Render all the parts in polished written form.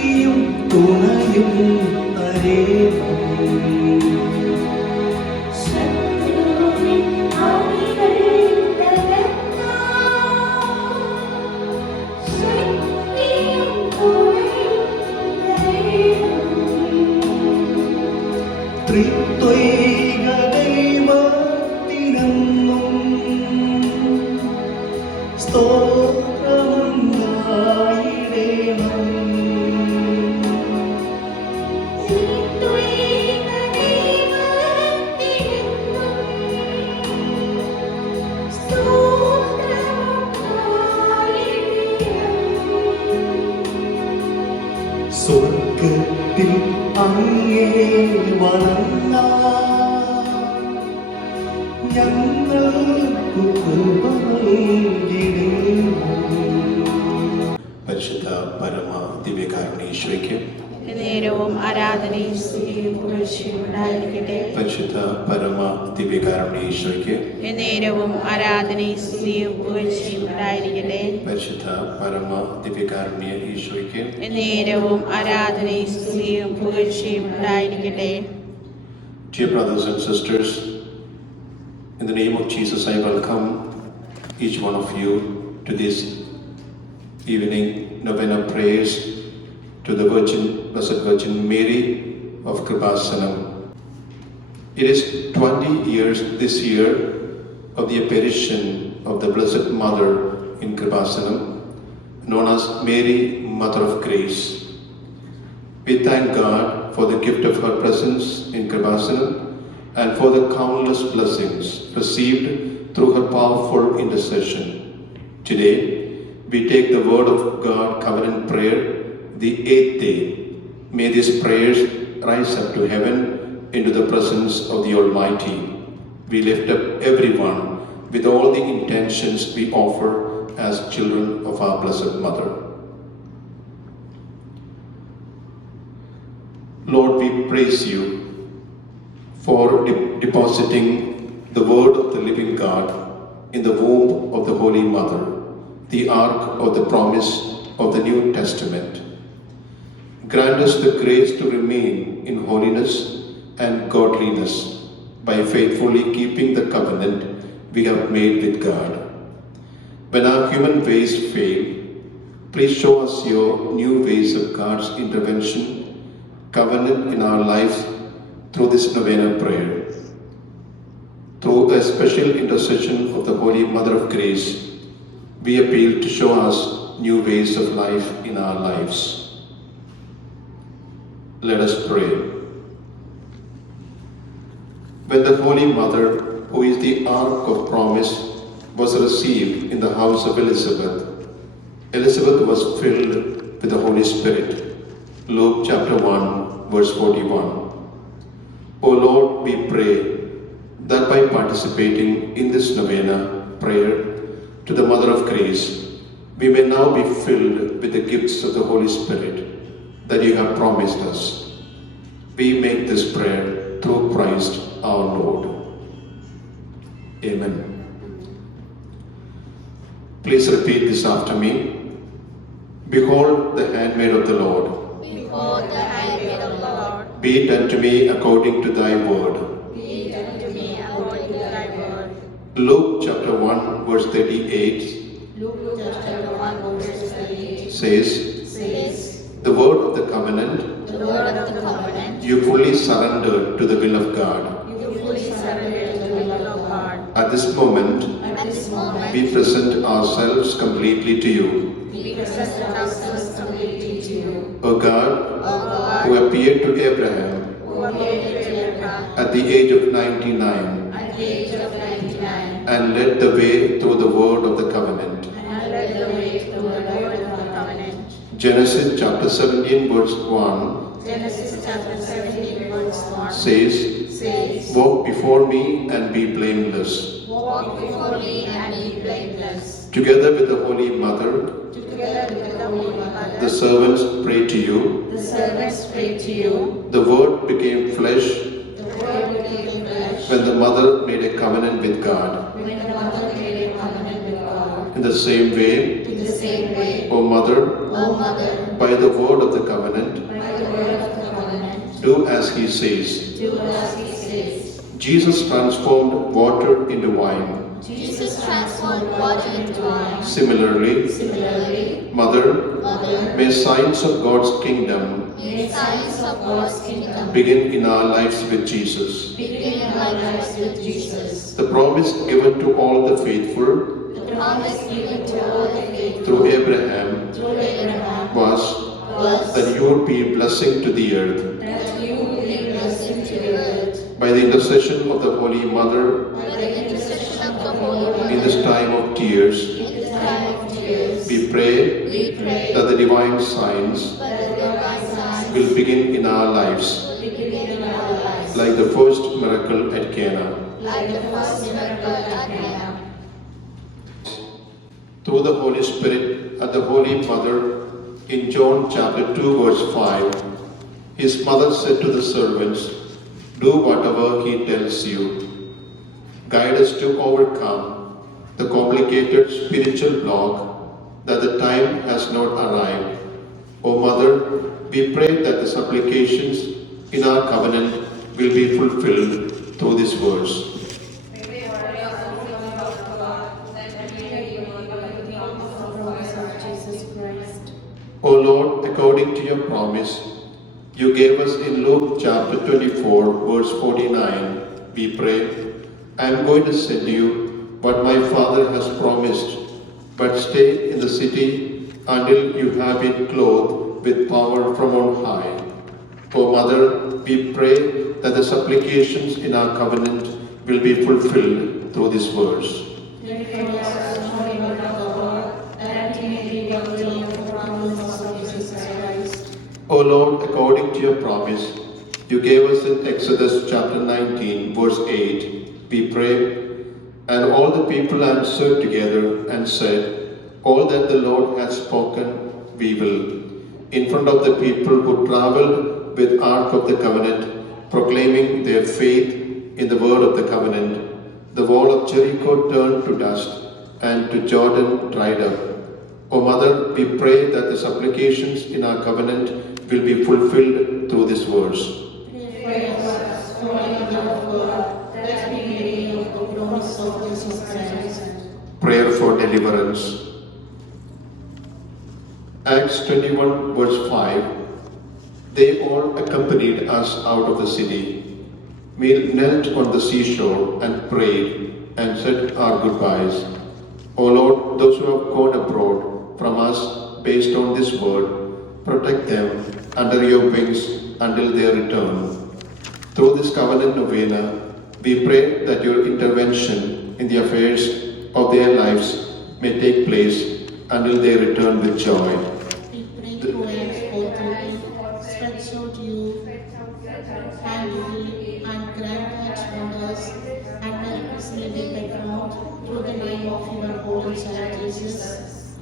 ശക്തിയും തുണയും തരേണം. ത്രിത്വൈക ദൈവത്തിനെന്നും സ്തോത്രമുണ്ടായിടേണം. സ്വർഗത്തിൽ അങ്ങേ വണങ്ങാൻ ഞങ്ങൾക്കു കൃപ നൽകിടേണം. പരിശുദ്ധ പരമ ദിവ്യകാരുണ്യേശ്വരയ്ക്ക് നേരവും ആരാധനയും സ്തുതിയും പുകഴ്ചയും ഉണ്ടായിരിക്കട്ടെ. പരിശുദ്ധ പരമ ദിവ്യകാരുണ്യേശ്വരയ്ക്ക് നേരവും ആരാധനയും സ്തുതിയും പുകഴ്ചയും ഉണ്ടായിരിക്കട്ടെ. പരിശുദ്ധ പരമ ദിവ്യകാരുണ്യ ഈശോയ്ക്ക് നേരവും ആരാധനയും സ്തുതിയും പുകഴ്ചയും ഉണ്ടായിരിക്കട്ടെ. Dear brothers and sisters, in the name of Jesus, I welcome each one of you to this evening novena prayers to the Blessed Virgin Mary of Kripasanam. It is 20 years this year of the apparition of the Blessed Mother in Kripasanam, known as Mary, Mother of Grace. We thank God for the gift of her presence in Kripasanam and for the countless blessings received through her powerful intercession. Today, we take the Word of God covenant prayer, the 8th day. May these prayers rise up to heaven into the presence of the Almighty. We lift up everyone with all the intentions we offer as children of our Blessed Mother. Lord, we praise you for depositing the Word of the living God in the womb of the Holy Mother, the ark of the promise of the New Testament. Grant us the grace to remain in holiness and godliness by faithfully keeping the covenant we have made with God. When our human ways fail, please show us your new ways of God's intervention, covenant in our lives through this novena prayer. Through a special intercession of the Holy Mother of Grace, we appeal to show us new ways of life in our lives. Let us pray. When the Holy Mother, who is the Ark of Promise, was received in the house of Elizabeth, Elizabeth was filled with the Holy Spirit. Luke chapter 1, verse 41. O Lord, we pray that by participating in this novena prayer to the Mother of Grace, we may now be filled with the gifts of the Holy Spirit that you have promised us. We make this prayer through Christ our Lord. Amen. Please repeat this after me. Behold the handmaid of the Lord. Behold the handmaid of the Lord. Be it unto me according to thy word. Be it unto me according to thy word. Luke chapter 1 verse 38 Luke chapter 1 verse 38 says, the word of the covenant, the word of the covenant, you fully surrendered to the will of God. you fully surrender to the will of God. At this moment, At this moment, we present ourselves completely to you. we present ourselves completely to you. O God, O God, who appeared to Abraham who appeared to Abraham at the age of 99 at the age of 99, and led the way through the word of the covenant. and led the way through the word of the covenant. Genesis chapter 17 verse 1 Genesis chapter 17 verse 1 says, says, walk before me and be blameless. walk before me and be blameless. Together with the Holy Mother, Together with the Holy Mother, the servants pray to you. the servants pray to you. The Word became flesh The word became flesh. when the Mother made a covenant with God. When the Mother made a covenant with God. In the same way, In the same way, O Mother, O Mother, by the word of the covenant, as he says. Do as he says. Jesus transformed water into wine. Jesus transformed water into wine. Similarly, Mother, may signs of God's kingdom may signs of God's kingdom begin in our lives with Jesus. begin in our lives with Jesus. The promise given to all the faithful The promise given to all the faithful through Abraham through Abraham was that you would be a blessing to the earth. that you will be a blessing to the earth. By the intercession of the Holy Mother, By the intercession of the Holy Mother, in this time of tears, in this time of tears, we pray we pray that the divine signs that the divine signs will begin in our lives, will begin in our lives, like the first miracle at Cana. like the first miracle at Cana. Through the Holy Spirit and the Holy Mother, in John chapter 2 verse 5, his mother said to the servants, "Do whatever he tells you." Guide us to overcome the complicated spiritual block that the time has not arrived. O Mother, we pray that the supplications in our covenant will be fulfilled through this verse. O Lord, according to your promise, you gave us in Luke chapter 24, verse 49, we pray, I am going to send you what my Father has promised, but stay in the city until you have been clothed with power from on high. O Mother, we pray that the supplications in our covenant will be fulfilled through this verse. O Lord, according to your promise, you gave us in Exodus chapter 19, verse 8, we pray, and all the people answered together and said, all that the Lord has spoken, we will. In front of the people who traveled with Ark of the Covenant, proclaiming their faith in the word of the covenant, the wall of Jericho turned to dust, and to Jordan dried up. O Mother, we pray that the supplications in our covenant will be fulfilled through this verse. Prayer for deliverance. Acts 21 verse 5. They all accompanied us out of the city. We knelt on the seashore and prayed and said our goodbyes. O Lord, those who have gone abroad from us based on this word, protect them under your wings until their return. Through this covenant novena, we pray that your intervention in the affairs of their lives may take place until they return with joy. We pray through stretch out you handily and grant each wonders and miracles may be performed through the name of your holy child Jesus.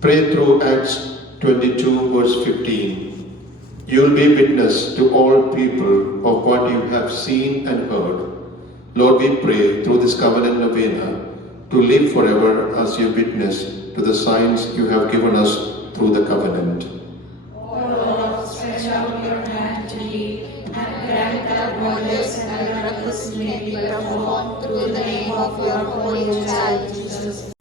Pray through Acts 22 verse 15. You will be witness to all people of what you have seen and heard. Lord, we pray through this covenant novena to live forever as your witness to the signs you have given us through the covenant. O Lord, stretch out your hand to me and grant that wonders and miracles may be performed through the name of your holy child Jesus.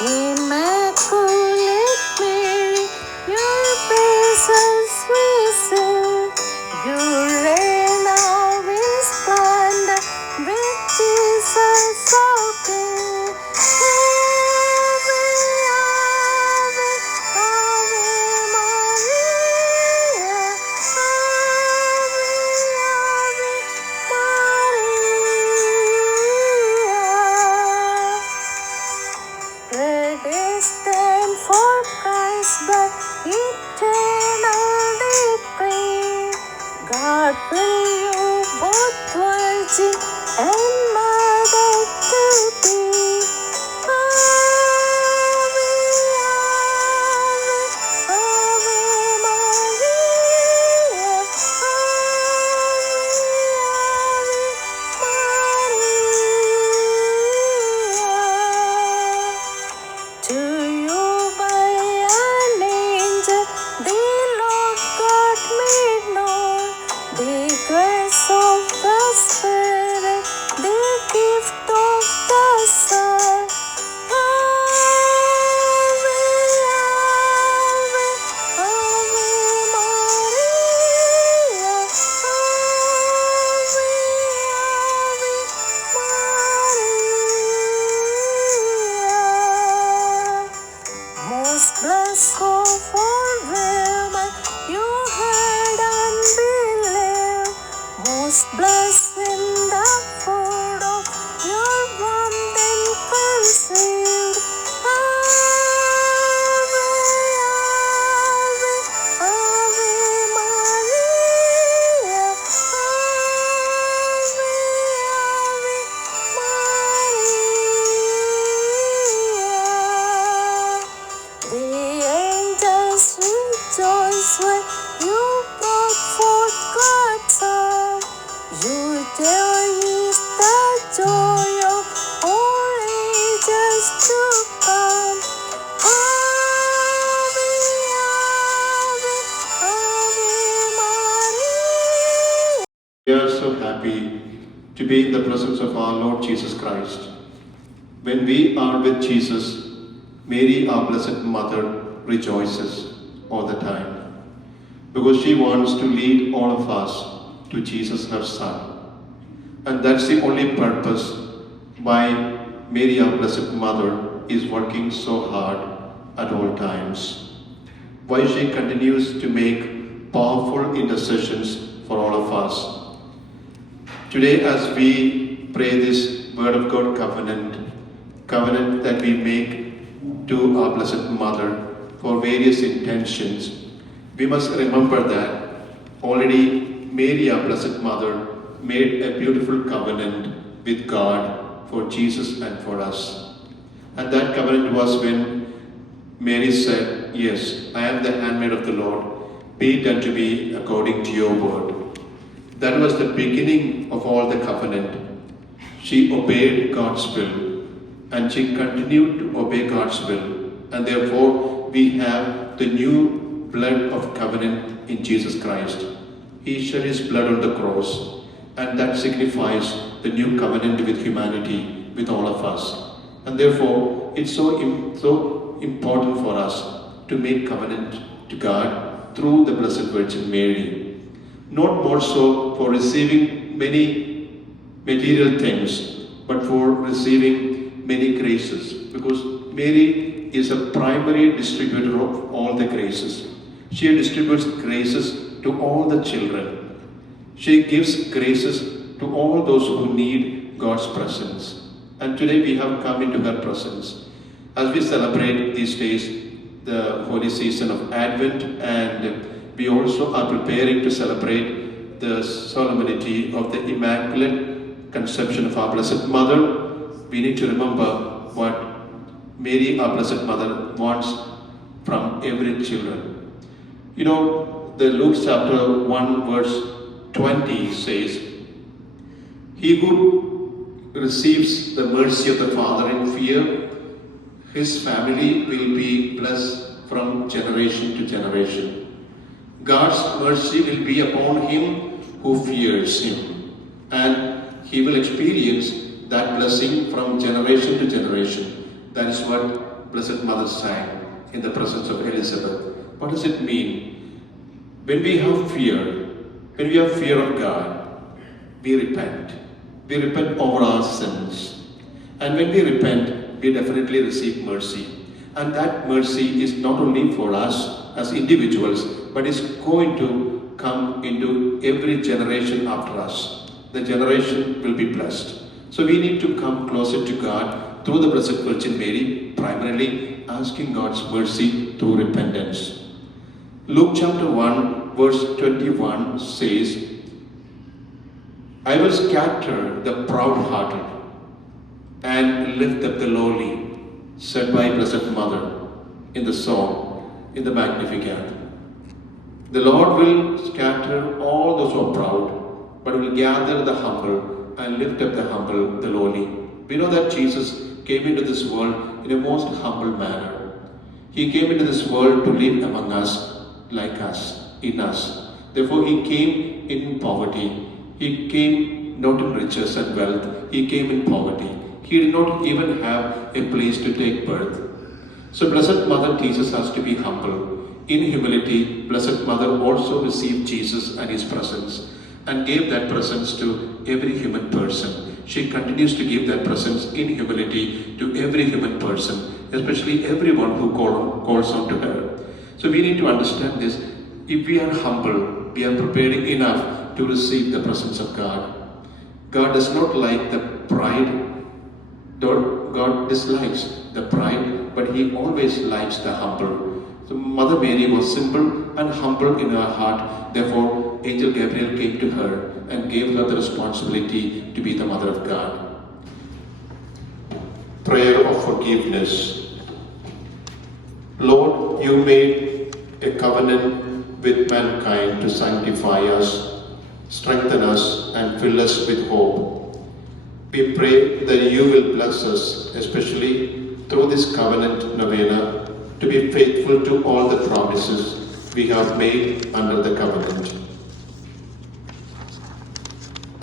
Immaculate Mary, your presence we sing. You reign now in splendor with Jesus our King. Ave, Ave, Ave Maria. Ave, Ave Maria. Predestined for Christ by eternal decree, God will you both virgin and mother to be. Ave, Ave, Ave Maria. Ave, Ave to be in the presence of our Lord Jesus Christ. When we are with Jesus, Mary, our Blessed Mother, rejoices all the time because she wants to lead all of us to Jesus, her Son. And that's the only purpose why Mary, our Blessed Mother, is working so hard at all times. Why she continues to make powerful intercessions for all of us. Today, as we pray this Word of God covenant that we make to our Blessed Mother for various intentions, we must remember that already Mary, our Blessed Mother, made a beautiful covenant with God for Jesus and for us. And that covenant was when Mary said, "Yes, I am the handmaid of the Lord. Be it unto me according to your word." That was the beginning of all the covenant. She obeyed God's will and she continued to obey God's will. And therefore, we have the new blood of covenant in Jesus Christ. He shed his blood on the cross, and that signifies the new covenant with humanity, with all of us. And therefore, it's so important for us to make covenant to God through the Blessed Virgin Mary. Not more so for receiving many material things, but for receiving many graces. Because Mary is a primary distributor of all the graces. She distributes graces to all the children. She gives graces to all those who need God's presence. And today we have come into her presence. As we celebrate these days the holy season of Advent, and we also are preparing to celebrate the solemnity of the Immaculate Conception of our Blessed Mother, we need to remember what Mary, our Blessed Mother, wants from every children. You know, the Luke chapter 1 verse 20 says, "He who receives the mercy of the Father in fear, his family will be blessed from generation to generation." God's mercy will be upon him who fears him, and he will experience that blessing from generation to generation. That is what Blessed Mother sang in the presence of Elizabeth. What does it mean? When we have fear of God, we repent. We repent over our sins. And when we repent, we definitely receive mercy. And that mercy is not only for us as individuals, but is going to come into every generation after us. The generation will be blessed. So we need to come closer to God through the Blessed Virgin Mary, primarily asking God's mercy through repentance. Luke chapter 1 verse 21 says, "I will scatter the proud-hearted and lift up the lowly," said by Blessed Mother in the song, in the Magnificat. The Lord will scatter all those who are proud, but will gather the humble and lift up the humble, the lowly. We know that Jesus came into this world in a most humble manner. He came into this world to live among us, like us, in us. Therefore, he came in poverty. He came not in riches and wealth. He came in poverty. He did not even have a place to take birth. So Blessed Mother teaches us to be humble. In humility, Blessed Mother also received Jesus and his presence and gave that presence to every human person. She continues to give that presence in humility to every human person, especially everyone who calls on to her. So we need to understand this. If we are humble, we are preparing enough to receive the presence of God. God does not like the pride. God dislikes the pride, but he always likes the humble. So Mother Mary was simple and humble in her heart. Therefore, Angel Gabriel came to her and gave her the responsibility to be the Mother of God. Prayer of forgiveness. Lord, you made a covenant with mankind to sanctify us, strengthen us, and fill us with hope. We pray that you will bless us, especially through this covenant novena, to be faithful to all the promises we have made under the covenant.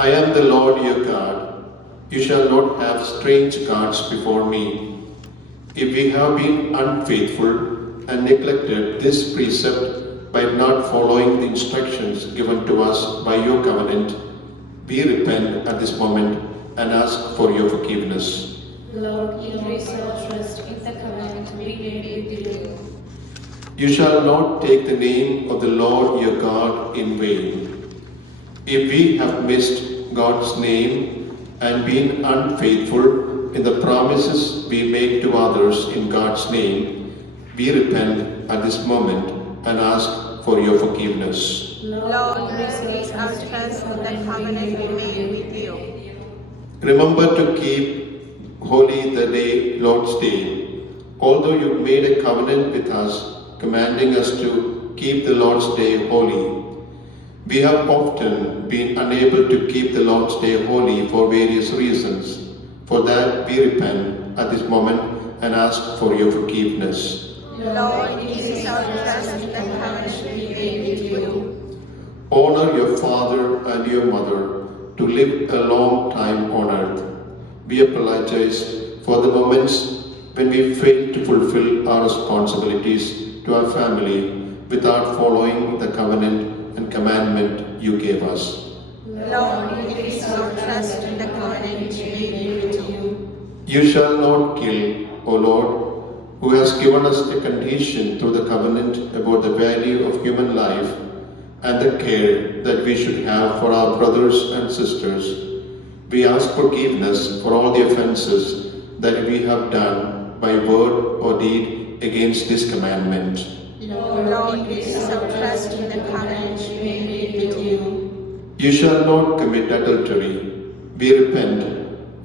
I am the Lord your God. You shall not have strange gods before me. If we have been unfaithful and neglected this precept by not following the instructions given to us by your covenant, we repent at this moment and ask for your forgiveness. Lord, increase our trust in the covenant we made with you. You shall not take the name of the Lord your God in vain. If we have missed God's name and been unfaithful in the promises we make to others in God's name, we repent at this moment and ask for your forgiveness. Lord, receive our trust in the covenant we made with you. Remember to keep holy the day, Lord's Day. Although you made a covenant with us, commanding us to keep the Lord's Day holy, we have often been unable to keep the Lord's Day holy for various reasons. For that, we repent at this moment and ask for your forgiveness. Lord, receive our trust in the covenant we made with you. Honor your father and your mother to live a long time on earth. We apologize for the moments when we fail to fulfill our responsibilities to our family without following the covenant and commandment you gave us. Lord, increase our trust in the covenant we made with you. You shall not kill, O Lord, who has given us a condition through the covenant about the value of human life and the care that we should have for our brothers and sisters. We ask forgiveness for all the offenses that we have done by word or deed against this commandment. Lord, increase our trust in the covenant we made with you. You shall not commit adultery. We repent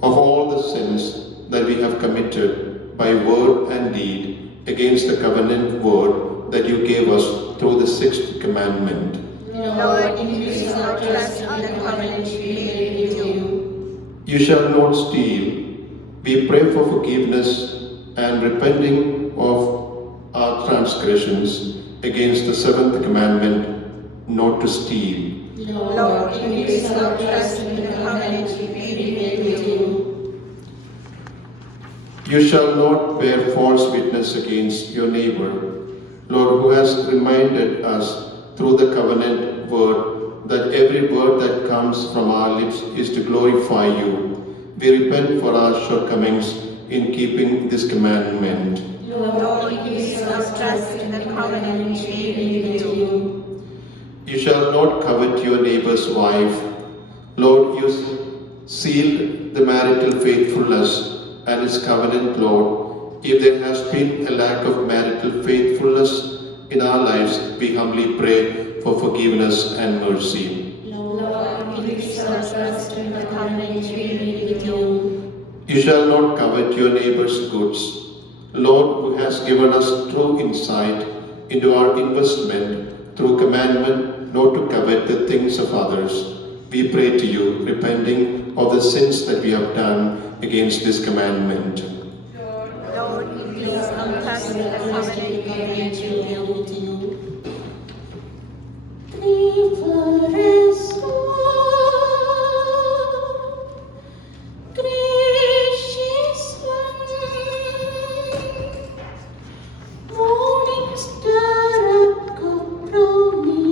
of all the sins that we have committed by word and deed against the covenant word that you gave us through the sixth commandment. Lord, increase our trust in the covenant we made with you. You shall not steal. We pray for forgiveness and repenting of our transgressions against the seventh commandment, not to steal. Lord, increase our trust in the covenant we made with you. You shall not bear false witness against your neighbor, Lord, who has reminded us through the covenant word that every word that comes from our lips is to glorify you. We repent for our shortcomings in keeping this commandment. Lord, increase our trust in the covenant we made with you. You shall not covet your neighbor's wife. Lord, you sealed the marital faithfulness and his covenant, Lord. If there has been a lack of marital faithfulness in our lives, we humbly pray for forgiveness and mercy. Lord, increase our trust in the covenant we made with you. You shall not covet your neighbor's goods. Lord, who has given us true insight into our investment through commandment not to covet the things of others, we pray to you, repenting of the sins that we have done against this commandment. Lord, increase our trust in the covenant we made with you. Pray for us, gracious one, morning star of promise.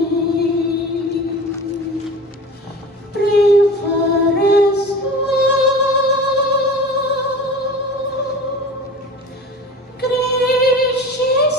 Pray for us, gracious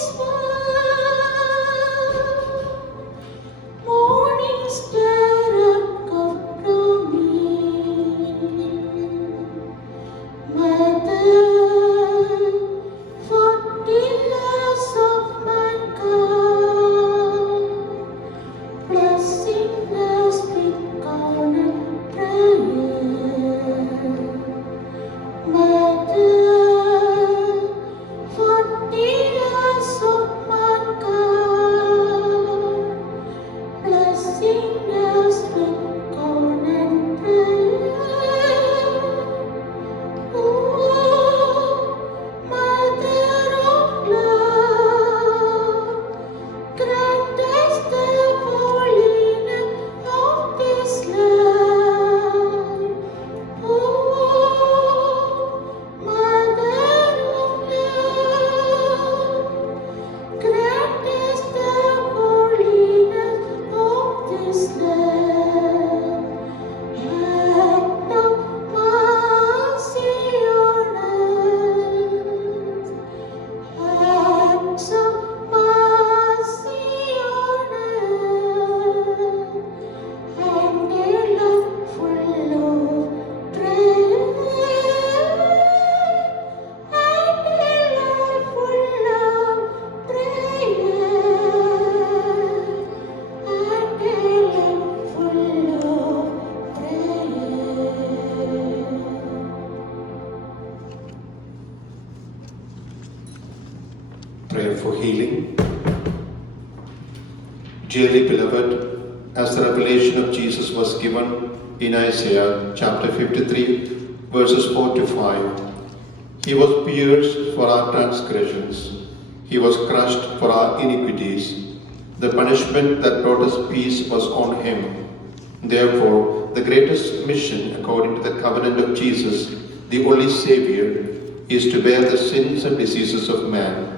for healing. Dearly beloved, as the revelation of Jesus was given in Isaiah chapter 53, verses 4 to 5, He was pierced for our transgressions, He was crushed for our iniquities. The punishment that brought us peace was on Him. Therefore, the greatest mission according to the covenant of Jesus, the only Savior, is to bear the sins and diseases of man.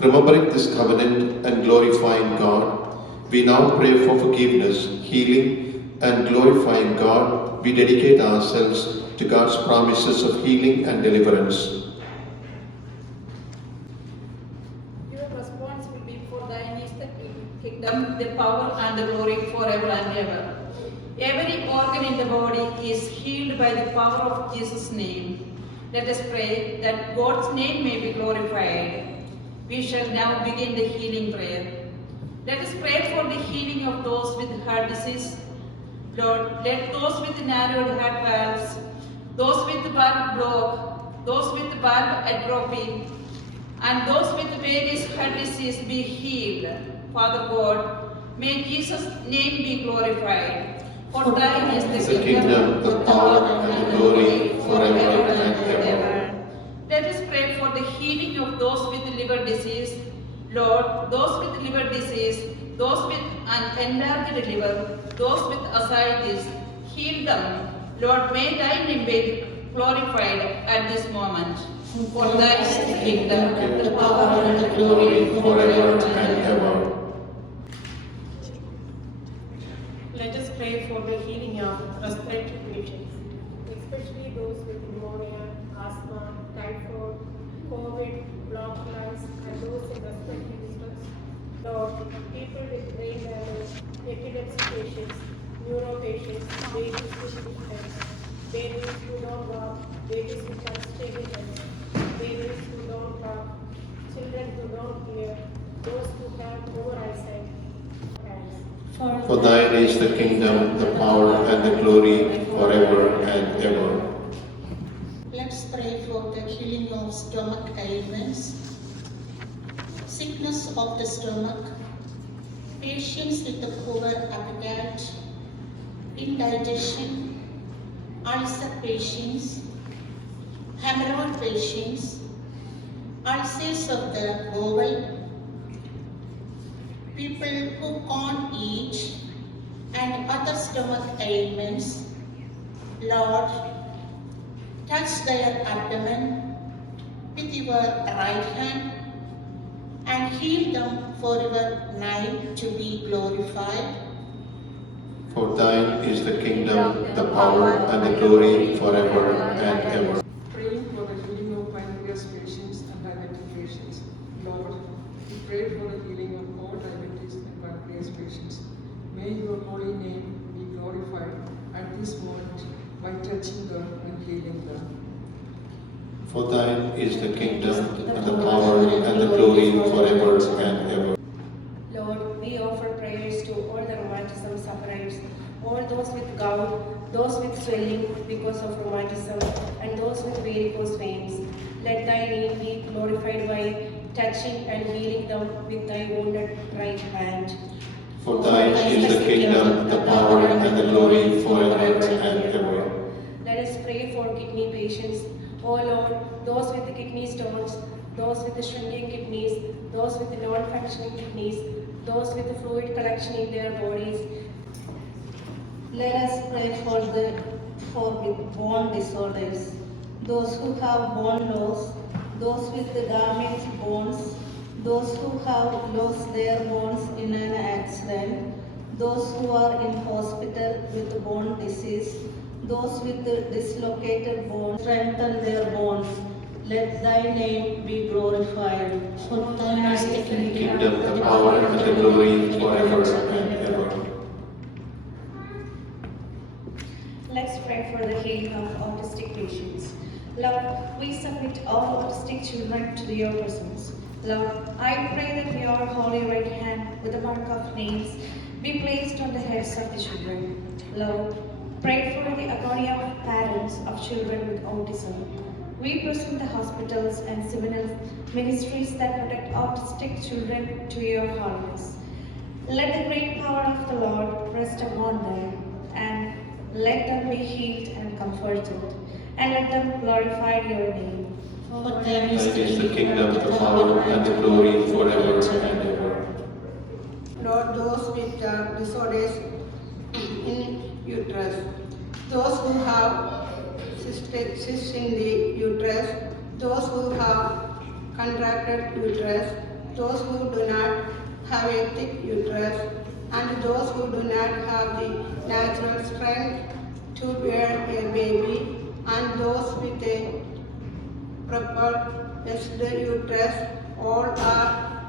Remembering this covenant and glorifying God, we now pray for forgiveness, healing, and glorifying God. We dedicate ourselves to God's promises of healing and deliverance. Your response will be, for thine is the kingdom, the power and the glory forever and ever. Every organ in the body is healed by the power of Jesus' name. Let us pray that God's name may be glorified. We shall now begin the healing prayer. Let us pray for the healing of those with heart disease. Lord, let those with narrowed heart valves, those with valve block, those with valve atrophy, and those with various heart disease be healed. Father God, may Jesus' name be glorified. For thine is the kingdom, the power, and the glory forever and ever. Let us pray for the healing of those with liver disease. Lord, those with liver disease, those with an enlarged liver, those with ascites, heal them. Lord, may thy name be glorified at this moment. For thine is the kingdom, the power, and the glory forever and ever. Let us pray for the healing of respiratory patients, especially those with pneumonia, asthma, typhoid, COVID, blocked lungs, and those in respiratory distress. Lord, people with brain damage, epilepsy patients, neuro patients, babies with infants, babies who don't walk, babies with unstable health, babies who don't talk, children who don't hear, those who have poor eyesight. For thine is the kingdom, the power, and the glory forever and ever. Let's pray for the healing of stomach ailments, sickness of the stomach, patients with a poor appetite, indigestion, ulcer patients, hemorrhoid patients, ulcers of the bowel, people who can't eat, and other stomach ailments. Lord, touch their abdomen with your right hand and heal them for your name to be glorified. For thine is the kingdom, the power, and the glory forever and ever. Praying for the healing of pancreas patients and diabetic patients. Lord, we pray for the healing of all diabetes and pancreas patients. May your holy name be glorified at this moment by touching them and healing them. For thine is the kingdom, and the power, and the glory forever and ever. Lord, we offer prayers to all the rheumatism sufferers, all those with gout, those with swelling because of rheumatism, and those with varicose veins. Let thy name be glorified by touching and healing them with thy wounded right hand. For thine is the kingdom, the power, and the glory forever and ever. Let us pray for kidney patients. O Lord, those with the kidney stones, those with the shrinking kidneys, those with the non-functioning kidneys, those with the fluid collection in their bodies. Let us pray for with bone disorders, those who have bone loss, those with the damaged bones, those who have lost their bones in an accident, those who are in hospital with bone disease, those with the dislocated bones, strengthen their bones. Let thy name be glorified. For thine is the Kingdom, the power, and the glory forever and ever. Let's pray for the healing of autistic patients. Lord, we submit all autistic children to your presence. Lord, I pray that your holy right hand with the mark of names be placed on the heads of the children. Lord, pray for the agony of parents of children with autism. We present the hospitals and civil ministries that protect autistic children to your holiness. Let the great power of the Lord rest upon them, and let them be healed and comforted, and let them glorify your name. For thine Thine is is the kingdom, the power, and the glory forever and ever. Lord, those with disorders in uterus, those who have cysts in the uterus, those who have contracted uterus, those who do not have a thick uterus, and those who do not have the natural strength to bear a baby, and those with a propelled uterus, all are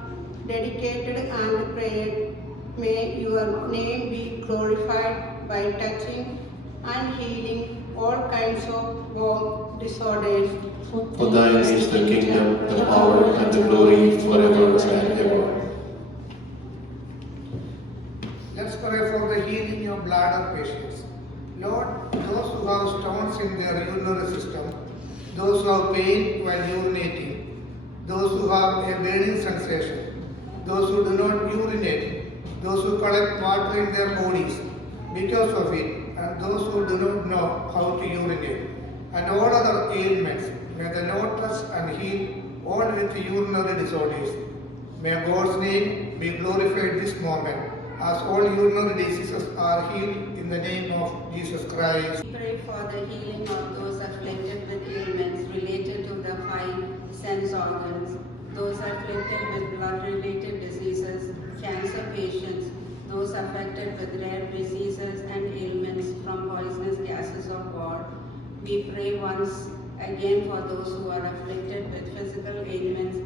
dedicated and prayed. May your name be glorified by touching and healing all kinds of bone disorders. For thine is the kingdom, the power, and the glory forever and ever. Let's pray for the healing of bladder patients. Lord, those who have stones in their urinary system, those who have pain while urinating, those who have a burning sensation, those who do not urinate, those who collect water in their bodies because of it, and those who do not know how to urinate, and all other ailments, may the Lord touch and heal all with urinary disorders. May God's name be glorified this moment, as all urinary diseases are healed in the name of Jesus Christ. We pray for the healing of those afflicted with ailments related to the 5 sense organs, those afflicted with blood-related diseases, cancer patients, those affected with rare diseases and ailments from poisonous gases of war. We pray once again for those who are afflicted with physical ailments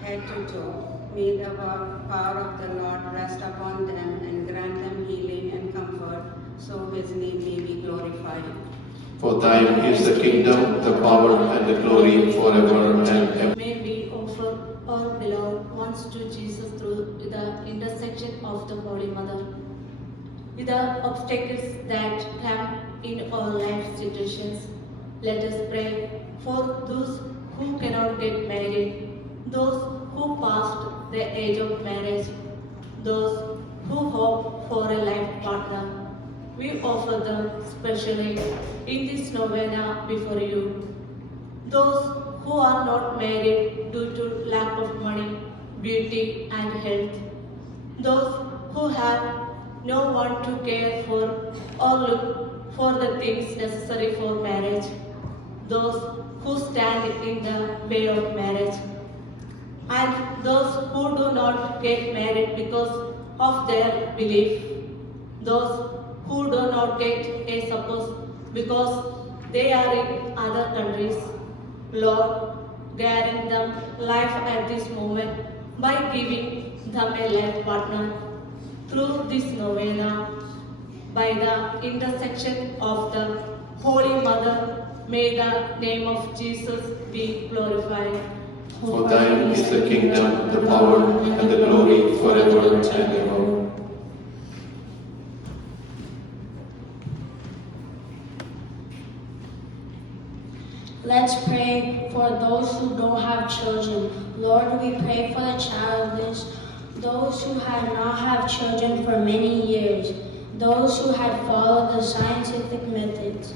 head to toe. May the power of the Lord rest upon them and grant them healing and comfort, so his name may be glorified. For thine is the kingdom, the power, and the glory forever and ever. May we offer our beloved ones to Jesus through the intercession of the Holy Mother. With the obstacles that come in our life situations, let us pray for those who cannot get married, those who passed the age of marriage, those who hope for a life partner. We offer them specially in this novena before you. Those who are not married due to lack of money, beauty and health. Those who have no one to care for or look for the things necessary for marriage. Those who stand in the way of marriage. And those who do not get married because of their belief. Those who do not get a spouse because they are in other countries. Lord, guarantee them life at this moment by giving them a life partner. Through this novena, by the intercession of the Holy Mother, may the name of Jesus be glorified. For thine is the kingdom, the power, and the glory forever and ever. Let's pray for those who don't have children. Lord, we pray for the childless, those who had not had children for many years, those who had followed the scientific methods.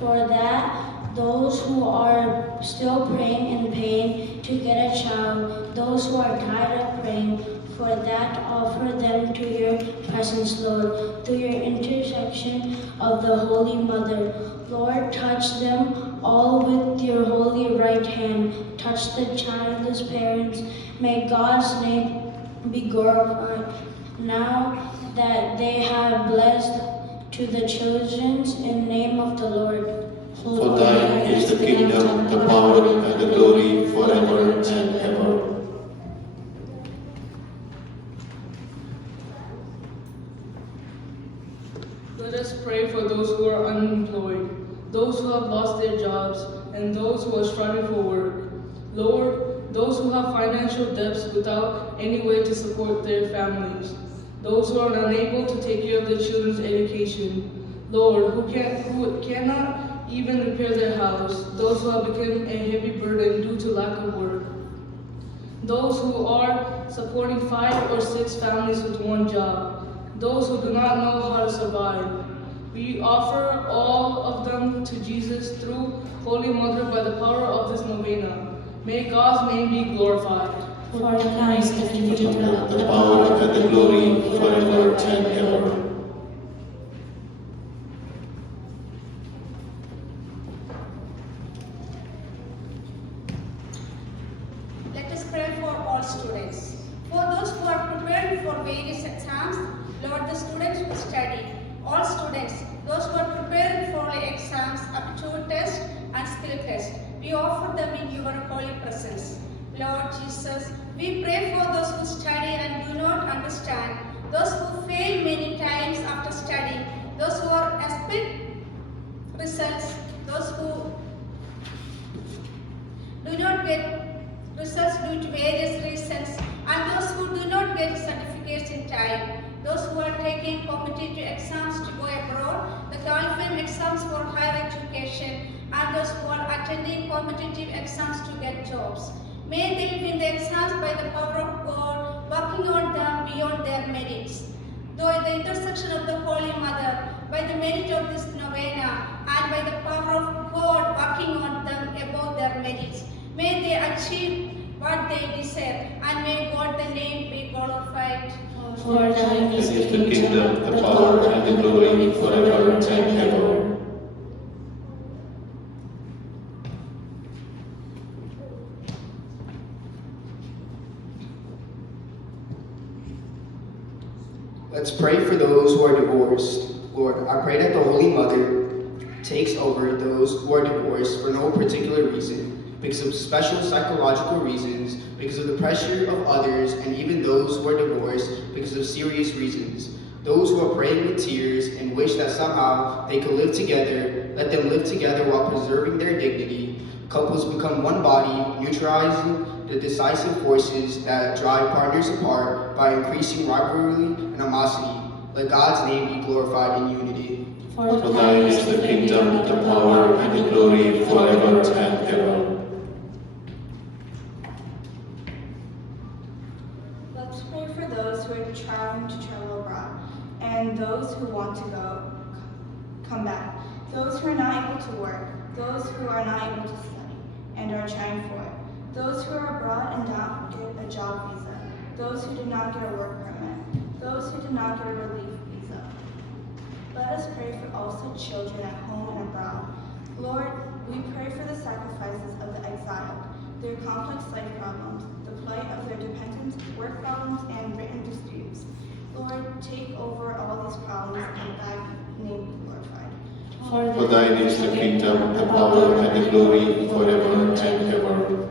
For that, those who are still praying in pain to get a child, those who are tired of praying, for that offer them to your presence, Lord, through your intercession of the Holy Mother. Lord, touch them all with your holy right hand. Touch the childless parents. May God's name be glorified. Now that they have blessed to the children in the name of the Lord. For thine is the kingdom, the power, and the glory forever and ever. Let us pray for those who are unemployed, those who have lost their jobs, and those who are struggling for work. Lord, those who have financial debts without any way to support their families, those who are unable to take care of their children's education. Lord, who cannot even repair their house, those who have become a heavy burden due to lack of work, those who are supporting 5 or 6 families with one job, those who do not know how to survive. We offer all of them to Jesus through Holy Mother by the power of this novena. May God's name be glorified. For thine is the kingdom, the power, and the glory forever and ever. Let us pray for all students. For those who are preparing for various exams, Lord, the students will study. All students, those who are preparing for exams, aptitude test and skill test, we offer them in your holy presence. Lord Jesus, we pray for those who study and do not understand, those who fail many times after studying, those who are expect results, those who do not get results due to various reasons, and those who do not get certificates in time, those who are taking competitive exams to go abroad, the qualifying exams for higher education, and those who are attending competitive exams to get jobs. May they win the exams by the power of God, working on them beyond their merits. Though the intercession of the Holy Mother, by the merit of this novena, and by the power of God working on them above their merits, may they achieve what they deserve, and may God the name be glorified. For thine is the kingdom, the power, and the glory forever and ever. Let's pray for those who are divorced. Lord, I pray that the Holy Mother takes over those who are divorced for no particular reason, because of special psychological reasons, because of the pressure of others, and even those who are divorced because of serious reasons. Those who are praying with tears and wish that somehow they could live together, let them live together while preserving their dignity. Couples become one body, neutralizing the decisive forces that drive partners apart by increasing rivalry and animosity. Let God's name be glorified in unity. For thine is the kingdom, the power, and the glory forever and ever. Let's pray for those who are trying to travel abroad, and those who want to come back, those who are not able to work, those who are not able to study and are trying for it, those who are abroad and not get a job visa, those who did not get a work permit, those who did not get a relief visa. Let us pray for also children at home and abroad. Lord, we pray for the sacrifices of the exiled, their complex life problems, the plight of their dependents, work problems, and written disputes. Lord, take over all these problems and thy name be glorified. For thine is the kingdom, the power, and the glory forever and ever.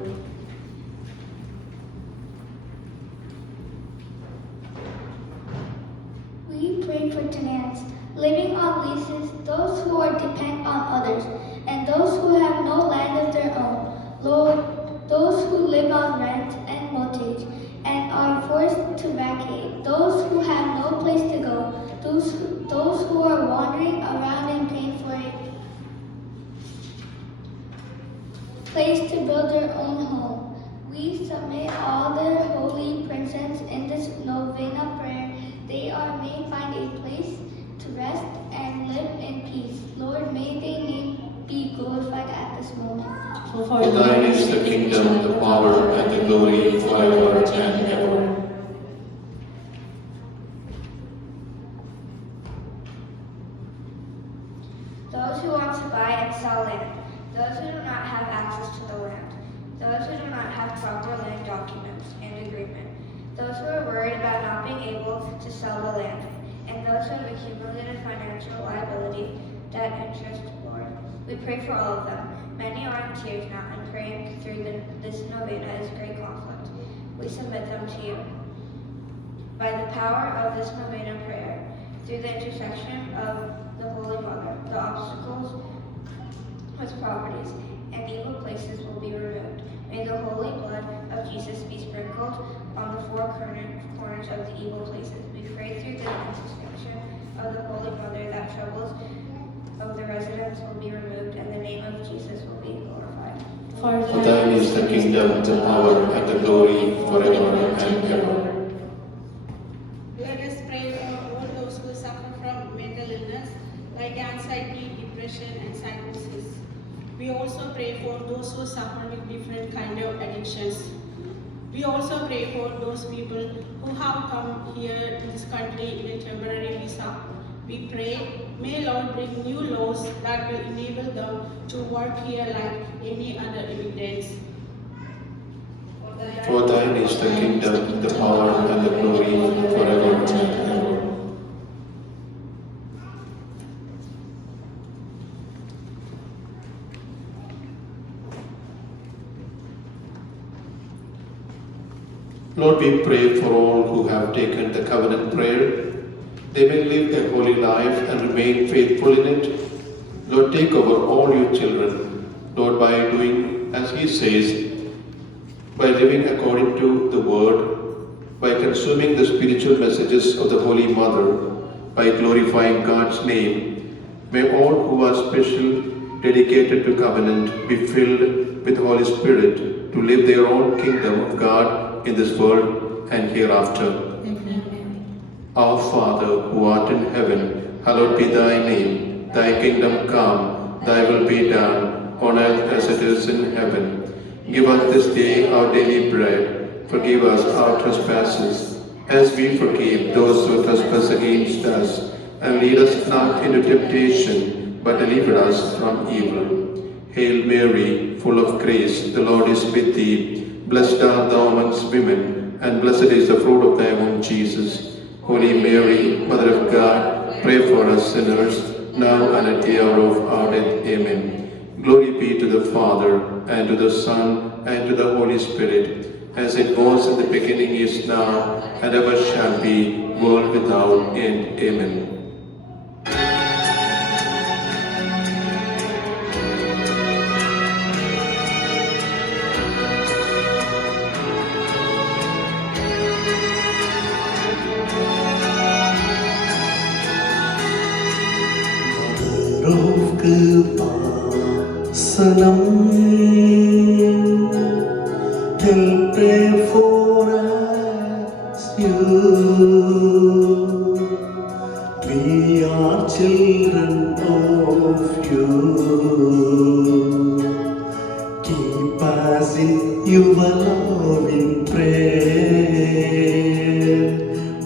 We pray for tenants living on leases, those who are dependent on others, and those who have no land of their own. Lord, those who live on rent and mortgage and are forced to vacate, those who have no place to go, those who are wandering around and praying for a place to build their own home. We submit all their holy princes in this novena prayer. They may find a place to rest and live in peace. Lord, may thy name be glorified at this moment. For thine is the kingdom, the power, and the glory forever and ever. Those who want to buy and sell land, those who do not have access to the land, those who do not have proper land documents and agreement, those who are worried about not being able to sell the land, and those who have accumulated financial liability, debt, interest, Lord. We pray for all of them. Many are in tears now and praying through this novena is great conflict. We submit them to you. By the power of this novena prayer, through the intercession of the Holy Mother, the obstacles with properties and evil places will be removed. May the holy blood of Jesus be sprinkled on the four corners of the evil places. We pray through the intercession of the Holy Mother that troubles of the residents will be removed, and the name of Jesus will be glorified. For thine is the kingdom, the power, and the glory forever and ever. Let us pray for all those who suffer from mental illness like anxiety, depression, and psychosis. We also pray for those who suffer with different kind of addictions. We also pray for those people who have come here in this country in a temporary visa. We pray, may Lord bring new laws that will enable them to work here like any other immigrants. For thine is the kingdom, the power, and the glory forever and ever. Lord, we pray for all who have taken the covenant prayer. They may live a holy life and remain faithful in it. Lord, take over all your children. Lord, by doing as he says, by living according to the word, by consuming the spiritual messages of the Holy Mother, by glorifying God's name, may all who are special, dedicated to covenant, be filled with the Holy Spirit to live their own kingdom of God in this world and hereafter. Amen. Our Father, who art in heaven, hallowed be thy name. Thy kingdom come, thy will be done, on earth as it is in heaven. Give us this day our daily bread. Forgive us our trespasses, as we forgive those who trespass against us. And lead us not into temptation, but deliver us from evil. Hail Mary, full of grace, the Lord is with thee. Blessed art thou amongst women, and blessed is the fruit of thy womb, Jesus. Holy Mary, Mother of God, pray for us sinners, now and at the hour of our death. Amen. Glory be to the Father, and to the Son, and to the Holy Spirit, as it was in the beginning, is now, and ever shall be, world without end. Amen. They'll pray for us, you. We are children of you. Keep us in your loving prayer.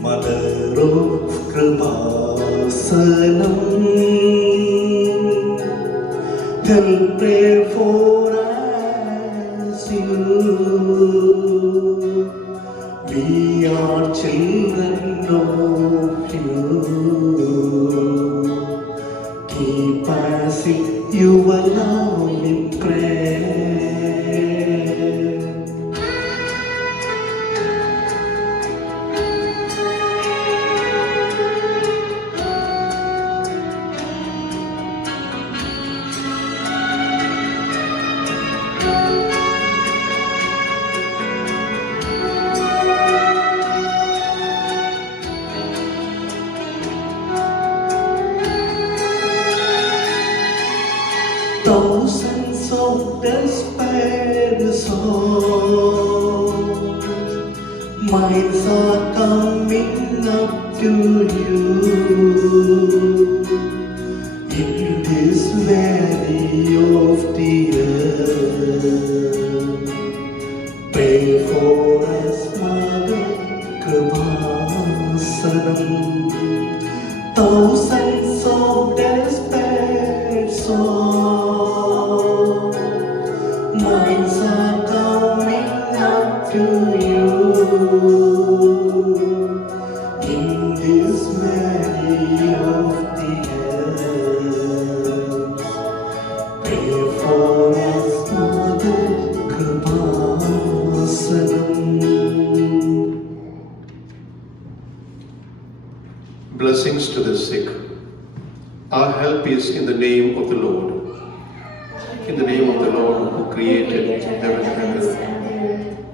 Mother of Kripasanam, they'll pray for us, you. We are children of you. Keep us in your loving prayer. Thousands of despair souls, minds are coming up to you in this valley of tears. Pray for us, Mother Kripasanam. Thousands of despair souls, minds are coming up to you in this valley of tears. Pray for us, Mother Kripasanam. Blessings to the sick. Our help is in the name of the Lord. In the name of the Lord who created heaven and earth.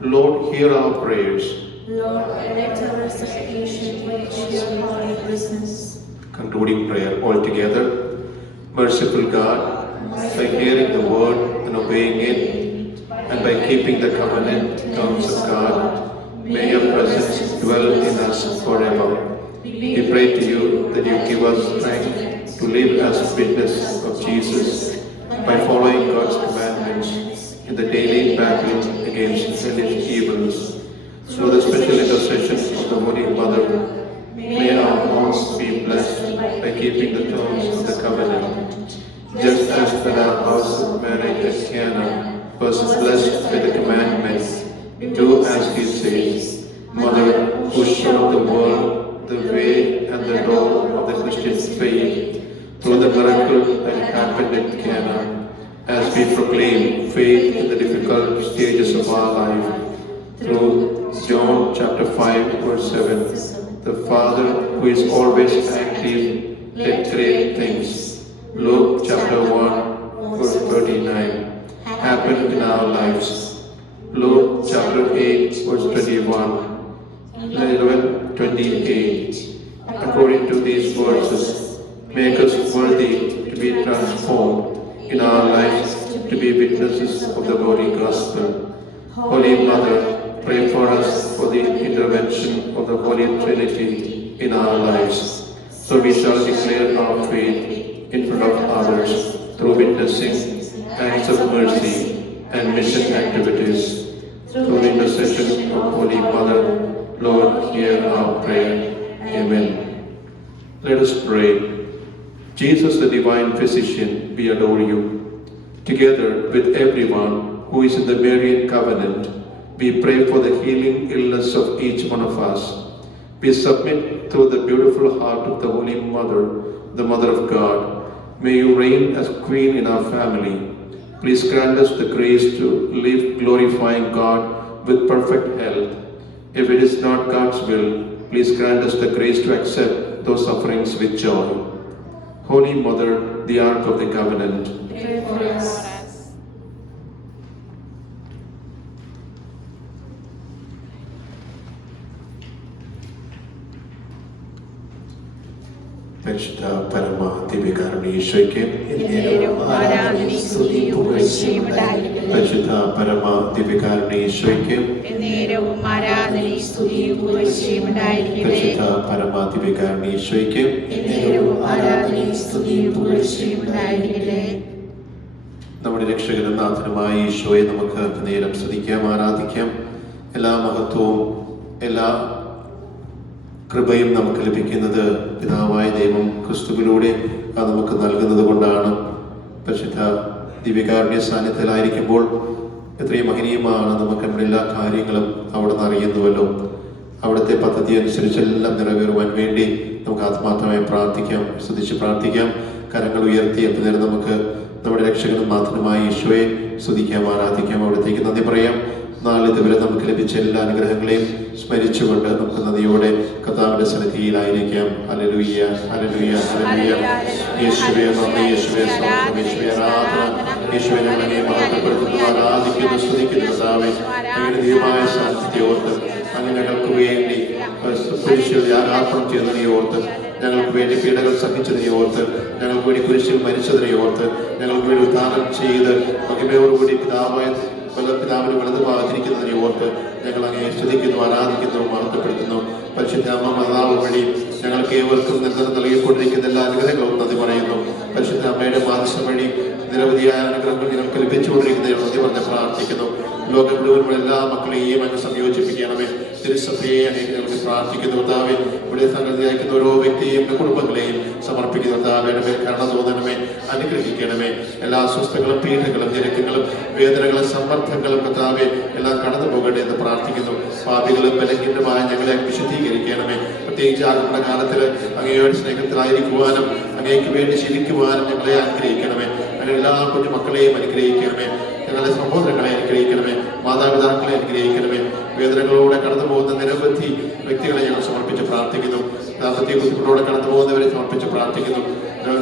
Lord, hear our prayers. Lord, let our supplication reach your holy presence. Concluding prayer all together. Merciful God, by hearing the word and obeying it, and by keeping the covenant terms of God, may your presence dwell in us forever. We pray to you that you give us strength to live as witness of Jesus by following God's commandments in the daily battle against hellish evils. Through the special intercession of the Holy Mother, may our homes be blessed by keeping the terms of the covenant. Just as that our house of marriage at Cana was blessed with the commandments, do as he says. Mother, who showed the world the way and the door of the Christian faith through the miracle that happened at Cana, as we proclaim faith in the difficult stages of our life. Through John chapter 5 verse 7, the Father who is always active did great things. Luke chapter 1 verse 39 happened in our lives. Luke chapter 8 verse 21, 11:28. According to these verses, make us worthy to be transformed in our lives to be witnesses of the Holy Gospel. Holy Mother, pray for us for the intervention of the Holy Trinity in our lives, so we shall declare our faith in front of others through witnessing, acts of mercy, and mission activities. Through the intercession of Holy Mother, Lord, hear our prayer. Amen. Let us pray. Jesus, the divine physician, we adore you. Together with everyone who is in the Marian covenant, we pray for the healing illness of each one of us. We submit through the beautiful heart of the Holy Mother, the Mother of God. May you reign as Queen in our family. Please grant us the grace to live glorifying God with perfect health. If it is not God's will, please grant us the grace to accept those sufferings with joy. Holy Mother, the Ark of the Covenant, Pray for us. പരിശുദ്ധ പരമ ദിവ്യകാരുണ്യ ഈശോയ്ക്ക് പരിശുദ്ധ പരമ ദിവ്യകാരുണ്യ ഈശോയ്ക്ക് പരിശുദ്ധ പരമ ദിവ്യകാരുണ്യ ഈശോയ്ക്ക് നമ്മുടെ രക്ഷകനും നാഥനുമായ ഈശോയെ നമുക്ക് നേരം സ്തുതിക്കാം, ആരാധിക്കാം. എല്ലാ മഹത്വവും എല്ലാ കൃപയും നമുക്ക് ലഭിക്കുന്നത് പിതാവായ ദൈവം ക്രിസ്തുവിലൂടെ അത് നമുക്ക് നൽകുന്നത് കൊണ്ടാണ്. പരിശുദ്ധ ദിവ്യകാരുണ്യ സാന്നിധ്യത്തിലായിരിക്കുമ്പോൾ എത്രയും മഹനീയമാണ് നമുക്ക് നമ്മുടെ എല്ലാ കാര്യങ്ങളും അവിടെ നിന്ന് അറിയുന്നുവല്ലോ. അവിടുത്തെ പദ്ധതി അനുസരിച്ച് എല്ലാം നിറവേറുവാൻ വേണ്ടി നമുക്ക് ആത്മാർത്ഥമായി പ്രാർത്ഥിക്കാം, സ്തുതിച്ച് പ്രാർത്ഥിക്കാം. കരങ്ങൾ ഉയർത്തി അല്പനേരം നമുക്ക് നമ്മുടെ രക്ഷകനും നാഥനുമായ ഈശോയെ സ്തുതിക്കാം, ആരാധിക്കാം, അവിടത്തേക്ക് നന്ദി പറയാം. നാളിതുവരെ നമുക്ക് ലഭിച്ച എല്ലാ അനുഗ്രഹങ്ങളെയും സ്മരിച്ചുകൊണ്ട് നമുക്ക് നദിയോടെ കർത്താവിന്റെ സന്നിധിയിലായിരിക്കാം. ഹല്ലേലൂയ, ഹല്ലേലൂയ, ഹല്ലേലൂയ. യേശുവേ നന്ദി, യേശുവേ സ്തോത്രം, യേശുവേ ആരാധന, യേശുവേ ഞങ്ങളെ മഹത്വപ്പെടുത്തുന്നു, ആരാധിക്കുന്നു, സ്തുതിക്കുന്നു. കർത്താവേ, അങ്ങയുടെ ദിവ്യമായ സാന്നിധ്യത്തെ ഓർത്ത് അങ്ങ് ഞങ്ങൾക്ക് വേണ്ടി കുരിശിൽ യാഗാർപ്പണം ചെയ്തതിനെ ഓർത്ത്, ഞങ്ങൾക്ക് വേണ്ടി പീഡകൾ സഹിച്ചതിനെ ഓർത്ത്, ഞങ്ങൾക്ക് വേണ്ടി കുരിശിൽ മരിച്ചതിനെ ഓർത്ത്, ഞങ്ങൾക്ക് വേണ്ടി ഉദ്ധാനം ചെയ്ത് മഹിമയോടുകൂടി പിതാവിന് വലത് ഭാഗത്തിരിക്കുന്നതിനെ ഓർത്ത് ഞങ്ങൾ അങ്ങയെ സ്തുതിക്കുന്നു, ആരാധിക്കുന്നു, മഹത്വപ്പെടുത്തുന്നു. പരിശുദ്ധ അമ്മ മാതാവ് വഴി ഞങ്ങൾക്ക് ഏവർക്കും നിരന്തരം നൽകിക്കൊണ്ടിരിക്കുന്ന എല്ലാ അനുഗ്രഹങ്ങളും നന്ദി പറയുന്നു. പരിശുദ്ധ അമ്മയുടെ മാനസം വഴി നിരവധിയായ അനുഗ്രഹങ്ങൾ ഞങ്ങൾക്ക് ലഭിച്ചുകൊണ്ടിരിക്കുന്നതിന് നന്ദി പറഞ്ഞ് പ്രാർത്ഥിക്കുന്നു. ലോകം മുഴുവനുള്ള എല്ലാ മക്കളെയും അങ്ങ് സംയോജിപ്പിക്കണമേ. തിരുസഭയെ അങ്ങേക്ക് ഞങ്ങൾക്ക് പ്രാർത്ഥിക്കുന്നു. കർത്താവേ, ഇവിടെ സംഗതി അയക്കുന്ന ഓരോ വ്യക്തിയെയും കുടുംബങ്ങളെയും സമർപ്പിക്കുന്ന കർത്താവയുടെ മേൽ കരുണ തോന്നണമേ, അനുഗ്രഹിക്കണമേ. എല്ലാ അസ്വസ്ഥകളും പീഡകളും ഞെരുക്കങ്ങളും വേദനകളും സമ്മർദ്ദങ്ങളും കർത്താവെ എല്ലാം കടന്നു പോകട്ടെ എന്ന് പ്രാർത്ഥിക്കുന്നു. പാപികളും ബലഹീനമായ ഞങ്ങളെ വിശുദ്ധീകരിക്കണമേ. പ്രത്യേകിച്ച് ആഗമന കാലത്തിൽ അങ്ങയുടെ സ്നേഹത്തിലായിരിക്കുവാനും അങ്ങേക്ക് വേണ്ടി ജീവിക്കുവാനും ഞങ്ങളെ അനുഗ്രഹിക്കണമേ. അങ്ങനെ എല്ലാ കുഞ്ഞു മക്കളെയും അനുഗ്രഹിക്കണമേ. ഞങ്ങളുടെ സഹോദരങ്ങളെ അനുഗ്രഹിക്കണമേ, മാതാപിതാക്കളെ അനുഗ്രഹിക്കണമേ. വേദനകളോടെ കടന്നു പോകുന്ന നിരവധി വ്യക്തികളെ ഞങ്ങൾ സമർപ്പിച്ച് പ്രാർത്ഥിക്കുന്നു. ദാമ്പത്യ ബുദ്ധിമുട്ടിലൂടെ കടന്നു പോകുന്നവരെ സമർപ്പിച്ച് പ്രാർത്ഥിക്കുന്നു.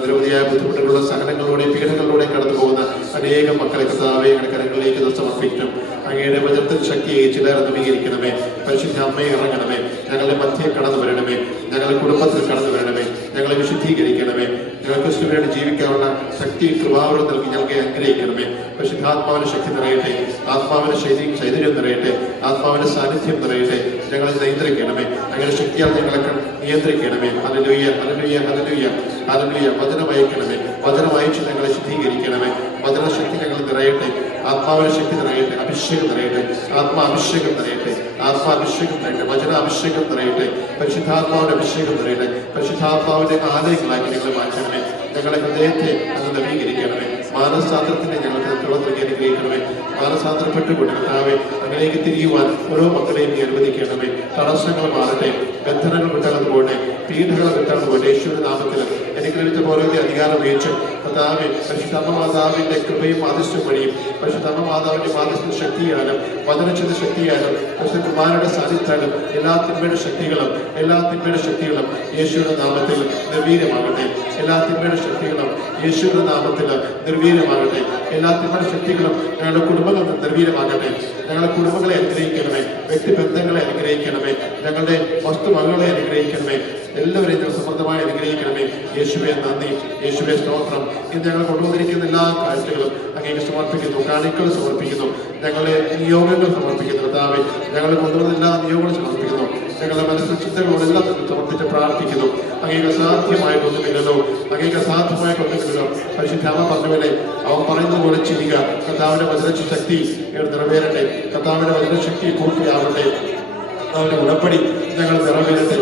നിരവധിയായ ബുദ്ധിമുട്ടുകളുടെ സഹനങ്ങളിലൂടെയും പീഡനങ്ങളിലൂടെയും കടന്നു പോകുന്ന അനേകം മക്കളെ കർത്താവേ അങ്ങയുടെ കരങ്ങളിലേക്ക് സമർപ്പിക്കണം. അങ്ങയുടെ വചനത്തിൽ ശക്തിയെ ചിലർ നവീകരിക്കണമേ. പരിശുദ്ധ അമ്മയെ ഇറങ്ങണമേ. ഞങ്ങളുടെ മധ്യേ കടന്നു വരണമേ. ഞങ്ങളുടെ കുടുംബത്തിൽ കടന്നു വരണമേ. ഞങ്ങളെ വിശുദ്ധീകരിക്കണമേ. ഞങ്ങൾ ക്രിസ്തുവിന് വേണ്ടി ജീവിക്കാനുള്ള ശക്തി കൃപാവരം നൽകി ഞങ്ങൾക്ക് അനുഗ്രഹിക്കണമേ. പരിശുദ്ധാത്മാവിന്റെ ശക്തി നിറയട്ടെ, ആത്മാവിന്റെ ചൈതന്യം നിറയട്ടെ, ആത്മാവിന്റെ സാന്നിധ്യം നിറയട്ടെ. ഞങ്ങളെ നിയന്ത്രിക്കണമേ, അങ്ങനെ ശക്തിയാൽ ഞങ്ങളെ നിയന്ത്രിക്കണമേ. ഹല്ലേലൂയ, ഹല്ലേലൂയ, ഹല്ലേലൂയ, ഹല്ലേലൂയ. വചനം അയക്കണമേ, വചനം അയച്ച് ഞങ്ങളെ ശുദ്ധീകരിക്കണമേ. വചനശക്തി ഞങ്ങൾ നിറയട്ടെ, ആത്മാവിന്റെ ശക്തി നിറയട്ടെ, അഭിഷേകം നിറയട്ടെ, ആത്മാഭിഷേകം നിറയട്ടെ, ആത്മാഭിഷേകം നിറയട്ടെ, വചനാഭിഷേകം നിറയട്ടെ, പരിശുദ്ധാത്മാവിന്റെ അഭിഷേകം നിറയട്ടെ. പരിശുദ്ധാത്മാവിന്റെ ആലയങ്ങളാക്കി ഞങ്ങളെ മാറ്റണമേ. ഞങ്ങളുടെ ഹൃദയത്തെ അത് നവീകരിക്കണമേ. മാനസാന്തരത്തിനെ ഞങ്ങൾക്ക് തുറന്നിറങ്ങി അനുഗ്രഹിക്കണമേ. മാനസാന്തരപ്പെട്ടുകൊണ്ട് കർത്താവേ അങ്ങനെയൊക്കെ തിരിയുവാൻ ഓരോ മക്കളെയും നീ അനുവദിക്കണമേ. തടസ്സങ്ങൾ മാറട്ടെ, ബന്ധനങ്ങൾ വിട്ടകന്നു പോട്ടെ, പീഡകൾ വിട്ടകന്നു പോട്ടെ. യേശുവിന്റെ നാമത്തിൽ എനിക്ക് ലഭിച്ച ഓരോരുടെ അധികാരം ഉപയോഗിച്ച് കർത്താവേ പരിശുദ്ധ മാതാവിന്റെ കൃപയും ആദിശ്യം വഴിയും പരിശുദ്ധ മാതാവിന്റെ മാതൃ ശക്തിയാലും വചനച്ചിത ശക്തിയാലും പരിശുദ്ധ കുമാരയുടെ സാന്നിധ്യാലും എല്ലാ തിന്മയുടെ ശക്തികളും യേശുവിന്റെ നാമത്തിൽ നിർവീര്യമാകട്ടെ. എല്ലാ തിന്മയുടെ ശക്തികളും യേശുവിന്റെ നാമത്തിൽ നിർവീര്യമാകട്ടെ. എല്ലാ തിന്മയുടെ ശക്തികളും ഞങ്ങളുടെ കുടുംബങ്ങൾ നിർവീര്യമാകട്ടെ. ഞങ്ങളുടെ കുടുംബങ്ങളെ അനുഗ്രഹിക്കണമേ, വ്യക്തിബന്ധങ്ങളെ അനുഗ്രഹിക്കണമേ, ഞങ്ങളുടെ വസ്തുവകകളെ അനുഗ്രഹിക്കണമേ. എല്ലാവരെയും ഞങ്ങൾ സമൃദ്ധമായി അനുഗ്രഹിക്കണമേ. യേശുവെ നന്ദി, യേശുവെ സ്തോത്രം. ഇന്ന് ഞങ്ങൾ കൊണ്ടുവന്നിരിക്കുന്ന എല്ലാ കാഴ്ചകളും അങ്ങേക്ക് സമർപ്പിക്കുന്നു, കാണിക്കൽ സമർപ്പിക്കുന്നു, ഞങ്ങളുടെ നിയോഗങ്ങൾ സമർപ്പിക്കുന്നു. കർത്താവേ ഞങ്ങൾ കൊണ്ടുവന്ന എല്ലാ നിയോഗങ്ങളും സമർപ്പിക്കുന്നു. ഞങ്ങളുടെ മനസ്സിൽ ചിന്തകളോടെല്ലാം സമർപ്പിച്ച് പ്രാർത്ഥിക്കുന്നു. അങ്ങേക്ക് അസാധ്യമായിട്ടൊന്നുമില്ലല്ലോ, അങ്ങേക്ക് അസാധ്യമായിട്ടൊന്നുമില്ലല്ലോ. പരിശുദ്ധാമ പറഞ്ഞവരെ അവൻ പറയുന്നത് പോലെ ചെയ്യുക. കർത്താവിന്റെ വചനശക്തി നിറവേറട്ടെ, കർത്താവിന്റെ വചനശക്തി പൂർത്തിയാവട്ടെ, കർത്താവിന്റെ ഉടമ്പടി ഞങ്ങൾ നിറവേറട്ടെ,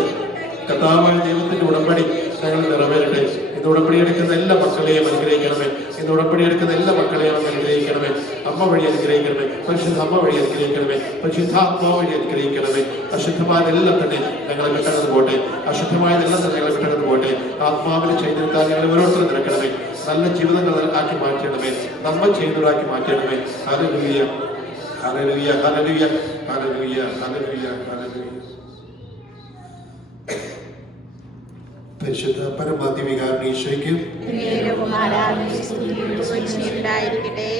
കർത്താവായ ദൈവത്തിന്റെ ഉടമ്പടി ഞങ്ങൾ നിറവേറട്ടെ. ഇന്ന് ഉടമ്പടി എടുക്കുന്ന എല്ലാ മക്കളെയും അനുഗ്രഹിക്കണമേ. ഇന്ന് ഉടമ്പടി എടുക്കുന്ന എല്ലാ മക്കളെയും അനുഗ്രഹിക്കണമേ. അമ്മ വഴി അനുഗ്രഹിക്കണമേ, പരിശുദ്ധ അമ്മ വഴി അനുഗ്രഹിക്കണമേ, പരിശുദ്ധാത്മാവ് വഴി അനുഗ്രഹിക്കണമേ. അശുദ്ധമായതെല്ലാം തന്നെ ഞങ്ങളെ വിട്ടകന്ന് പോട്ടെ, അശുദ്ധമായതെല്ലാം തന്നെ ഞങ്ങളെ വിട്ടകന്ന് പോട്ടെ. ആത്മാവിനെ ചെയ്തെടുത്താൽ ഞങ്ങൾ ഓരോരുത്തരും നിരക്കണമേ. നല്ല ജീവിതങ്ങൾ ആക്കി മാറ്റണമേ, നന്മ ചെയ്യുന്നവരാക്കി മാറ്റണമേ. ഹല്ലേലൂയ, ഹല്ലേലൂയ, ഹല്ലേലൂയ, ഹല്ലേലൂയ, ഹല്ലേലൂയ, ഹല്ലേലൂയ. പരിശുദ്ധ പരമാധിവികാരനെ ഈശോയ്ക്ക് ഉണ്ടായിരിക്കട്ടെ.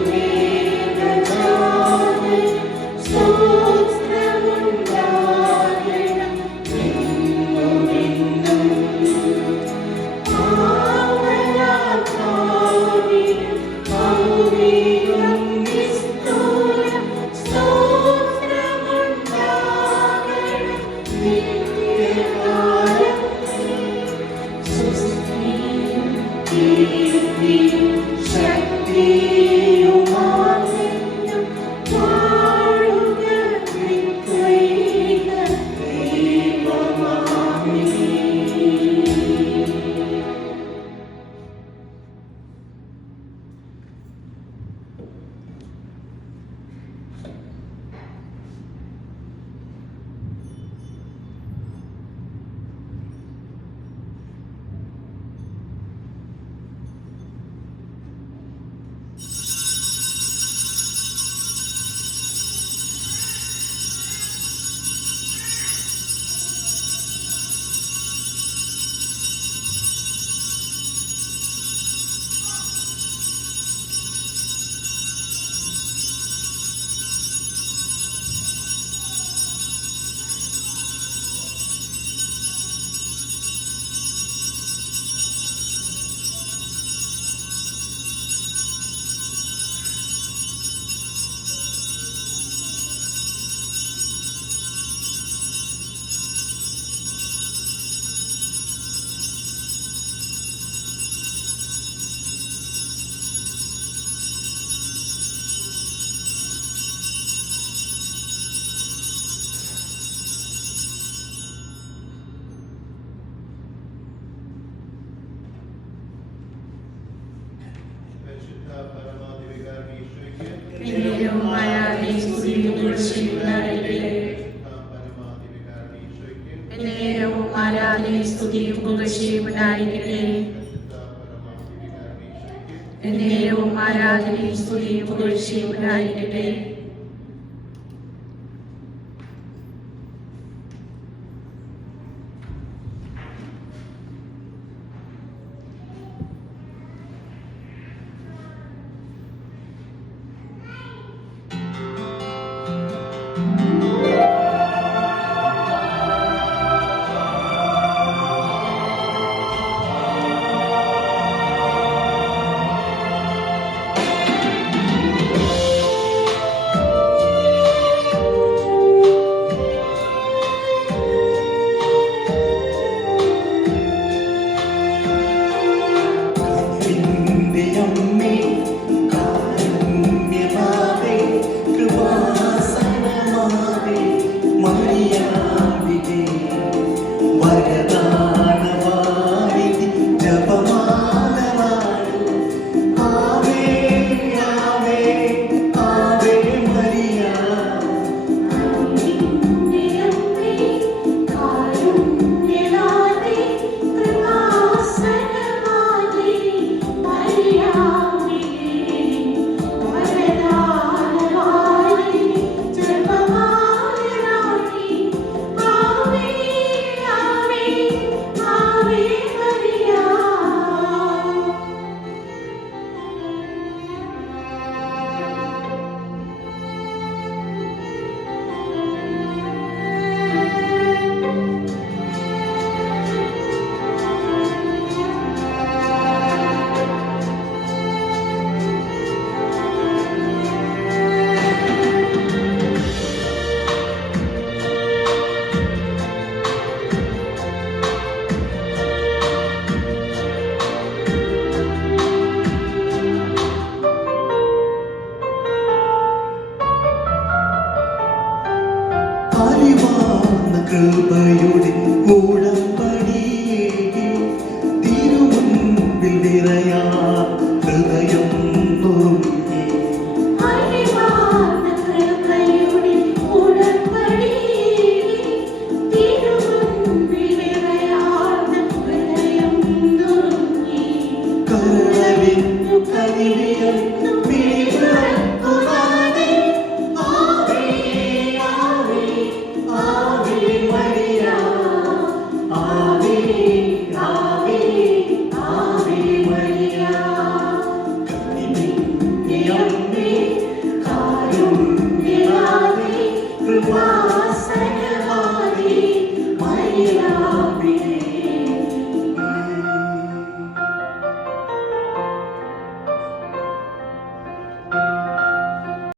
Amen. ഉണ്ടായിരിക്കട്ടെ. എന്നേരവും ആരാധനയും സ്തുതിയും പുകഴ്ചയും ഉണ്ടായിരിക്കട്ടെ. നിന്റെ അമ്മേ കാരുണ്യമാതേ കൃപാസനമാതേ മറിയാമ്പികേ വരദാനവാരിധി ജപമാലനാട് ആവേ ആവേ ആവേ മരിയ അറിവാർന്ന കൃപയുടെ ഉടമ്പടിയേകി തിരുമുൻപിൽ നിറയാ ഹൃദയം നുറുങ്ങി കരളിഞ്ഞു കരിവിയന്നു വീഴുവാനേ ആവേ ആവേ ആവേ മരിയ ആവേ ആവേ ആവേ മരിയ കനിവിന്റെ അമ്മേ കാരുണ്യനാഥേ കൃപാ